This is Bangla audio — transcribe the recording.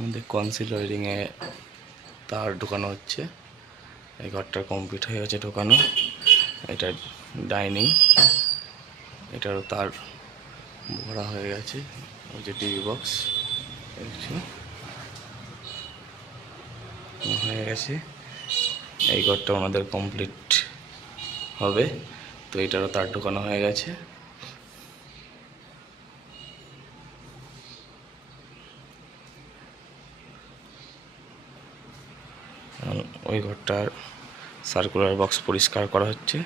আমাদের কনসিল ওয়ারিংয়ে তার ঢোকানো হচ্ছে। এই ঘরটা কমপ্লিট হয়ে গেছে ঢোকানো। এটা ডাইনিং, এটারও তার ভরা হয়ে গেছে। ওই যে টিভি বক্স দেখছো হয়ে গেছে। এই ঘরটা আমাদের কমপ্লিট হবে, তো এটারও তার ঢোকানো হয়ে গেছে। ওই ঘরটার সার্কুলার বক্স পরিষ্কার করা হচ্ছে।